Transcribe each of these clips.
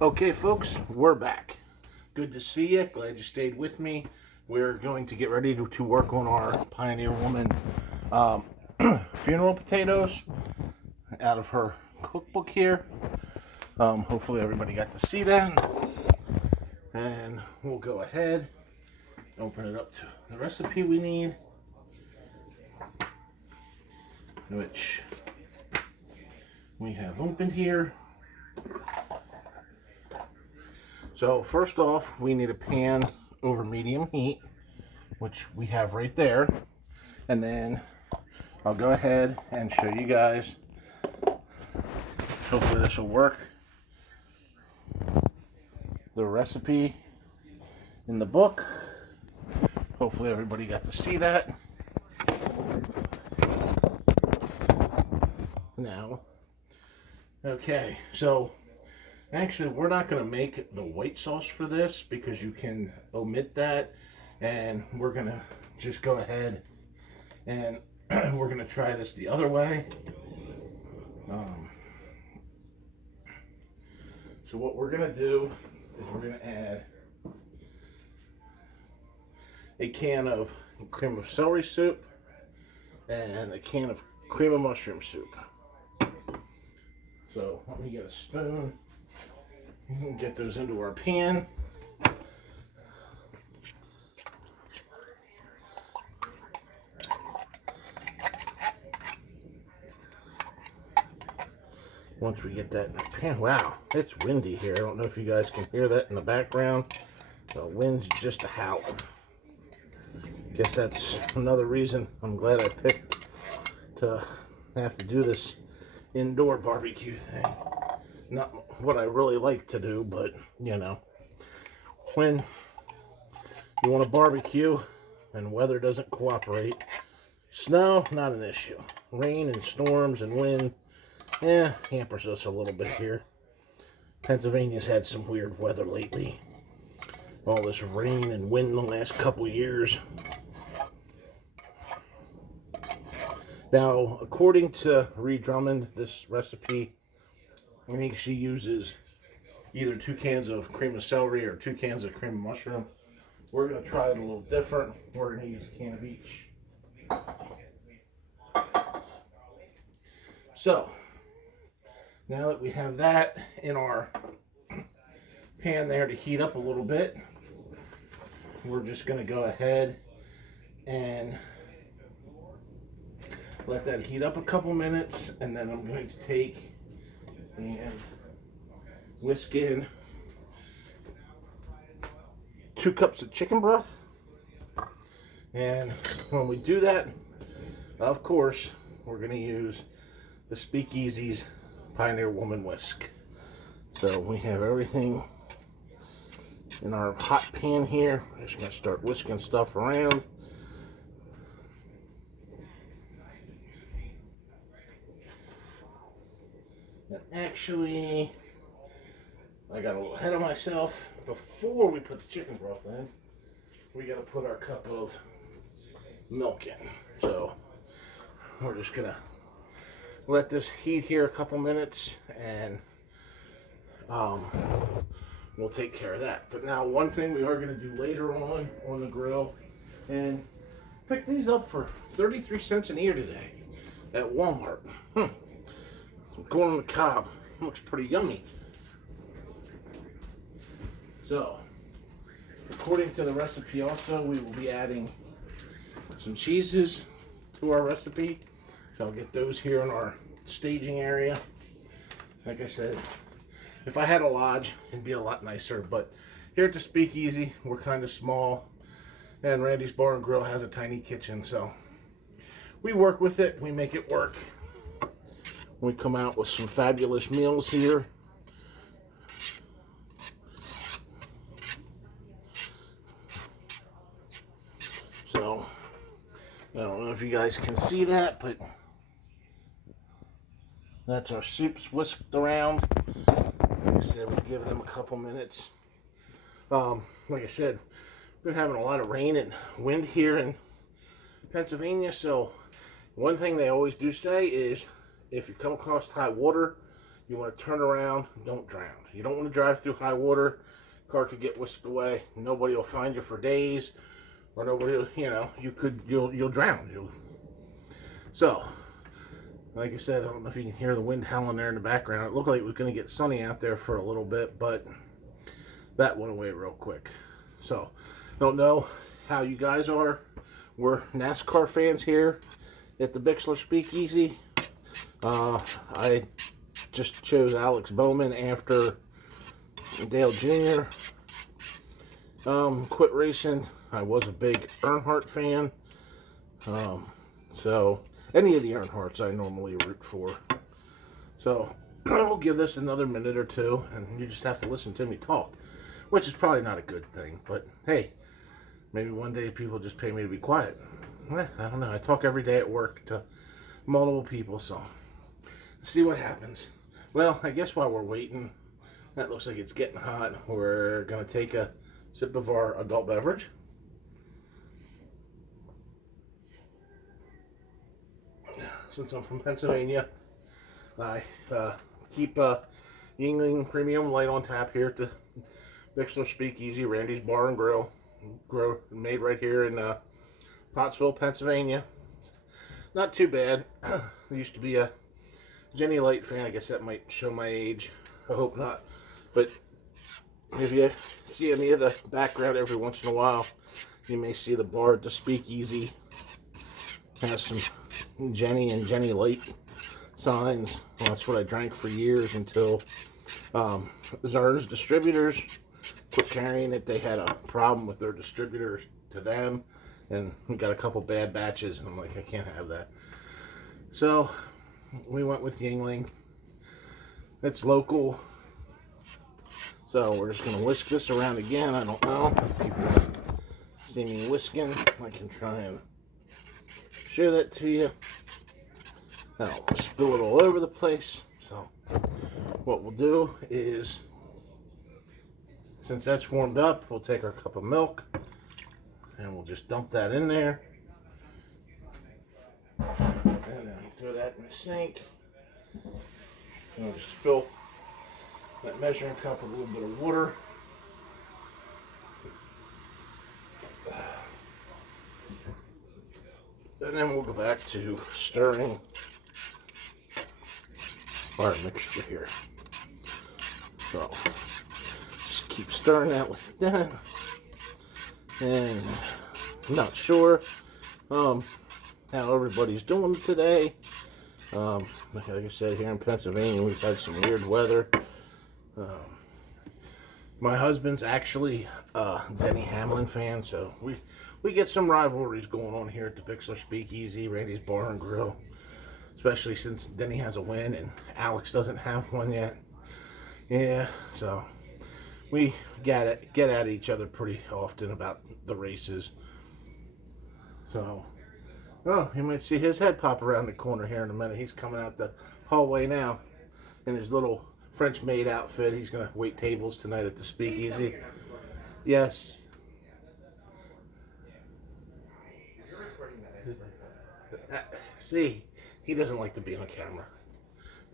Okay, folks, we're back. Good to see you. Glad you stayed with me. We're going to get ready to work on our Pioneer Woman um, funeral potatoes out of her cookbook here. Hopefully everybody got to see that. And we'll go ahead and open it up to the recipe we need, which we have opened here. So first off, we need a pan over medium heat, which we have right there. And then I'll go ahead and show you guys. Hopefully this will work. The recipe in the book. Hopefully everybody got to see that. Now, okay, so actually, we're not going to make the white sauce for this because you can omit that, and we're going to just go ahead and we're going to try this the other way. So what we're going to do is we're going to add a can of cream of celery soup and a can of cream of mushroom soup. So let me get a spoon. Get those into our pan. Once we get that in the pan, wow, it's windy here. I don't know if you guys can hear that in the background. The wind's just a howling. Guess that's another reason I'm glad I picked to have to do this indoor barbecue thing. Not what I really like to do, but you know, when you want to barbecue and weather doesn't cooperate, snow, not an issue. Rain and storms and wind, hampers us a little bit here. Pennsylvania's had some weird weather lately. All this rain and wind in the last couple years. Now, according to Ree Drummond, this recipe, I think she uses either 2 cans of cream of celery or 2 cans of cream of mushroom. We're going to try it a little different. We're going to use a can of each. So, now that we have that in our pan there to heat up a little bit, we're just going to go ahead and let that heat up a couple minutes, and then I'm going to take and whisk in 2 cups of chicken broth. And when we do that, of course, we're going to use the Speakeasy's Pioneer Woman whisk. So we have everything in our hot pan here. I'm just going to start whisking stuff around. And actually, I got a little ahead of myself. Before we put the chicken broth in, we got to put our cup of milk in. So we're just going to let this heat here a couple minutes, and we'll take care of that. But now, one thing we are going to do later on the grill, and pick these up for 33 cents an ear today at Walmart. Corn on the cob. Looks pretty yummy. So, according to the recipe also, we will be adding some cheeses to our recipe. So I'll get those here in our staging area. Like I said, if I had a lodge, it'd be a lot nicer. But here at the Speakeasy, we're kind of small. And Randy's Bar and Grill has a tiny kitchen. So we work with it. We make it work. We come out with some fabulous meals here. So, I don't know if you guys can see that, but that's our soups whisked around. Like I said, we'll give them a couple minutes. Like I said, been having a lot of rain and wind here in Pennsylvania, so one thing they always do say is if you come across high water, You want to turn around, don't drown. You don't want to drive through high water. Car could get whisked away. Nobody will find you for days, or nobody, you'll drown. So, like I said, I don't know if you can hear the wind howling there in the background. It looked like it was going to get sunny out there for a little bit, but that went away real quick. So, don't know how you guys are. We're NASCAR fans here at the Bixler Speakeasy. I just chose Alex Bowman after Dale Jr. Quit racing. I was a big Earnhardt fan. So, any of the Earnhardts I normally root for. So, we'll give this another minute or two, and you just have to listen to me talk. Which is probably not a good thing, but hey, maybe one day people just pay me to be quiet. I don't know. I talk every day at work to multiple people, so let's see what happens. Well, I guess while we're waiting, that looks like it's getting hot. We're going to take a sip of our adult beverage. Since I'm from Pennsylvania, I keep Yuengling Premium Light on tap here at the Bixler Speakeasy, Randy's Bar and Grill, made right here in Pottsville, Pennsylvania. Not too bad. I used to be a Jenny Light fan. I guess that might show my age. I hope not. But if you see any of the background every once in a while, you may see the bar at the Speakeasy has some Jenny and Jenny Light signs. Well, that's what I drank for years until Zern's distributors quit carrying it. They had a problem with their distributors to them, and we got a couple bad batches, and I'm like, I can't have that. So we went with Yuengling. It's local, so we're just gonna whisk this around again. I don't know if people see me whisking. I can try and show that to you. I'll spill it all over the place. So what we'll do is, since that's warmed up, we'll take our cup of milk and we'll just dump that in there. And then throw that in the sink. And we'll just fill that measuring cup with a little bit of water. And then we'll go back to stirring our mixture here. So just keep stirring that like that. And I'm not sure how everybody's doing today. Like I said, here in Pennsylvania, we've had some weird weather. My husband's actually a Denny Hamlin fan, so we get some rivalries going on here at the Bixler Speakeasy, Randy's Bar and Grill. Especially since Denny has a win and Alex doesn't have one yet. Yeah, so we get at each other pretty often about the races. So, oh, you might see his head pop around the corner here in a minute. He's coming out the hallway now in his little French maid outfit. He's going to wait tables tonight at the Speakeasy. Yes. See, he doesn't like to be on camera.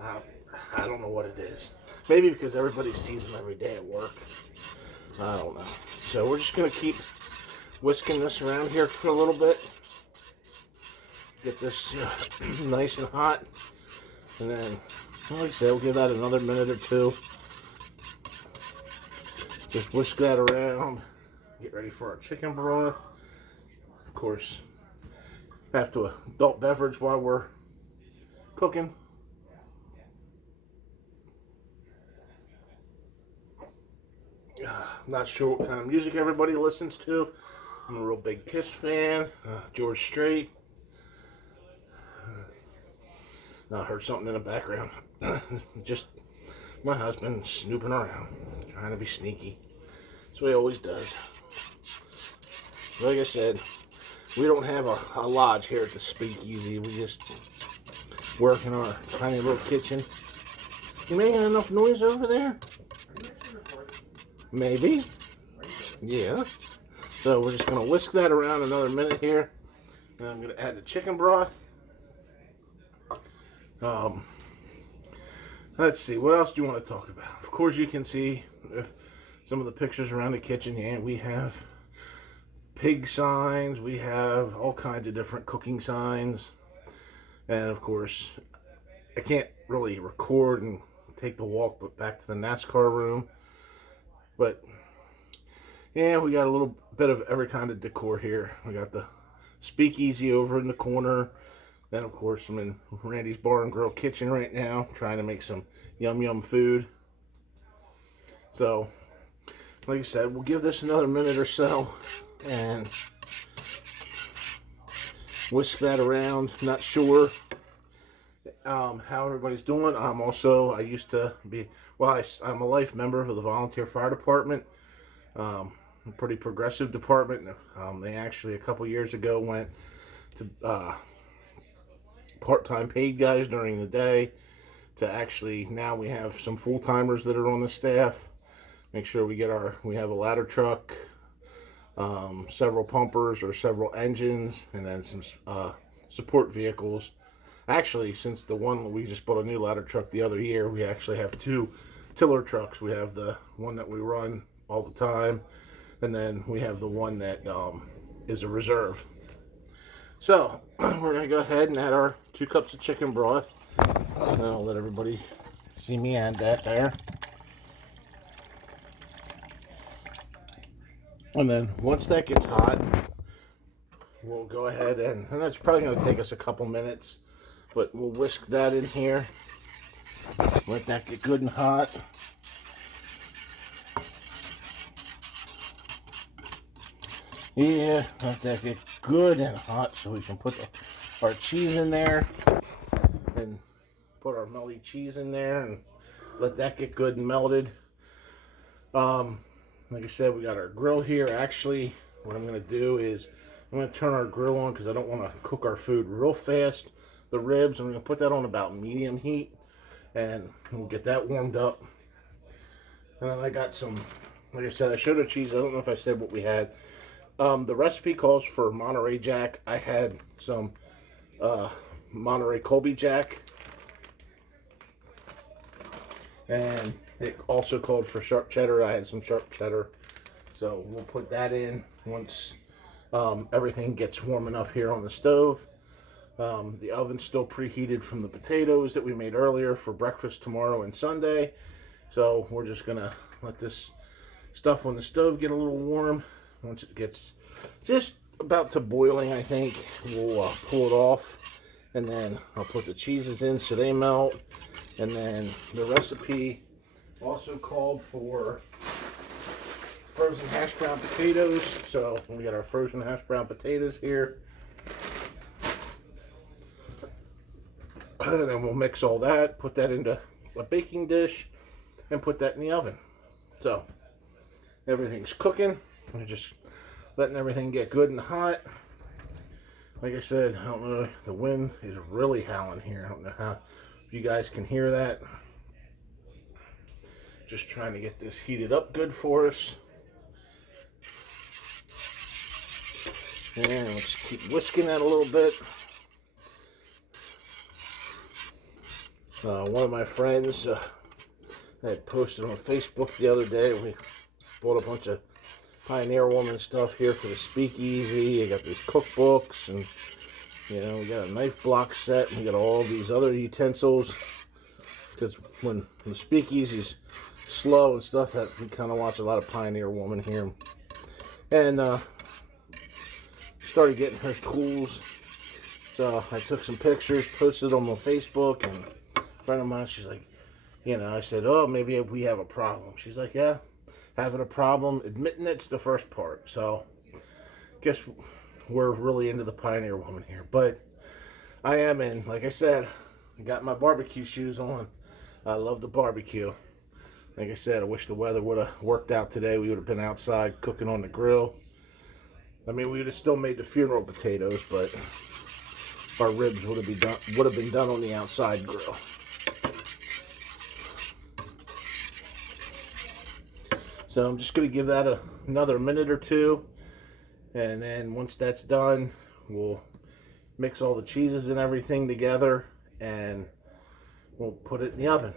I don't know what it is. Maybe because everybody sees him every day at work. I don't know. So we're just going to keep whisking this around here for a little bit. Get this nice and hot. And then, like I said, we'll give that another minute or two. Just whisk that around. Get ready for our chicken broth. Of course, have to adult beverage while we're cooking. Not sure what kind of music everybody listens to. I'm a real big Kiss fan. George Strait. I heard something in the background. Just my husband snooping around, trying to be sneaky. That's what he always does. Like I said, we don't have a lodge here at the Speakeasy. We just work in our tiny little kitchen. You making enough noise over there? Maybe. Yeah. So we're just going to whisk that around another minute here. And I'm going to add the chicken broth. Let's see, what else do you want to talk about? Of course, you can see if some of the pictures around the kitchen. Yeah, we have pig signs, we have all kinds of different cooking signs, and of course, I can't really record and take the walk but back to the NASCAR room. But yeah, we got a little bit of every kind of decor here. We got the speakeasy over in the corner. Then of course I'm in Randy's Bar and Grill kitchen right now, trying to make some yum food. So, like I said, we'll give this another minute or so and whisk that around. Not sure how everybody's doing. I used to be, I'm a life member of the volunteer fire department. A pretty progressive department. They actually a couple years ago went to part-time paid guys during the day to actually now we have some full-timers that are on the staff. Make sure we have a ladder truck, several pumpers or several engines, and then some support vehicles. Actually, since the one we just bought a new ladder truck the other year, we actually have 2 tiller trucks. We have the one that we run all the time, and then we have the one that is a reserve. So we're gonna go ahead and add our 2 cups of chicken broth. I'll let everybody see me add that there. And then once that gets hot, we'll go ahead and that's probably gonna take us a couple minutes, but we'll whisk that in here. Let that get good and hot. Yeah, let that get good and hot so we can put our cheese in there and put our melty cheese in there and let that get good and melted. Like I said, we got our grill here. Actually, what I'm going to do is I'm going to turn our grill on because I don't want to cook our food real fast. The ribs, I'm going to put that on about medium heat and we'll get that warmed up. And then I got some, like I said, I showed the cheese. I don't know if I said what we had. The recipe calls for Monterey Jack. I had some Monterey Colby Jack, and it also called for sharp cheddar. I had some sharp cheddar, so we'll put that in once everything gets warm enough here on the stove. The oven's still preheated from the potatoes that we made earlier for breakfast tomorrow and Sunday, so we're just gonna let this stuff on the stove get a little warm. Once it gets just about to boiling, I think, we'll pull it off. And then I'll put the cheeses in so they melt. And then the recipe also called for frozen hash brown potatoes. So we got our frozen hash brown potatoes here. And then we'll mix all that, put that into a baking dish, and put that in the oven. So everything's cooking. I'm just letting everything get good and hot. Like I said, I don't know, the wind is really howling here. I don't know if you guys can hear that. Just trying to get this heated up good for us. And let's keep whisking that a little bit. One of my friends had posted on Facebook the other day. We bought a bunch of Pioneer Woman stuff here for the speakeasy. I got these cookbooks, and we got a knife block set, and we got all these other utensils. Because when the speakeasy's slow and stuff, that we kind of watch a lot of Pioneer Woman here. And started getting her tools. So I took some pictures, posted them on Facebook, and a friend of mine, she's like, I said, oh, maybe we have a problem. She's like, yeah. Having a problem, admitting it's the first part. So, guess we're really into the Pioneer Woman here. But I am in, like I said, I got my barbecue shoes on. I love the barbecue. Like I said, I wish the weather would have worked out today. We would have been outside cooking on the grill. I mean, we would have still made the funeral potatoes, but our ribs would have been done on the outside grill. So I'm just going to give that another minute or two. And then once that's done, we'll mix all the cheeses and everything together. And we'll put it in the oven.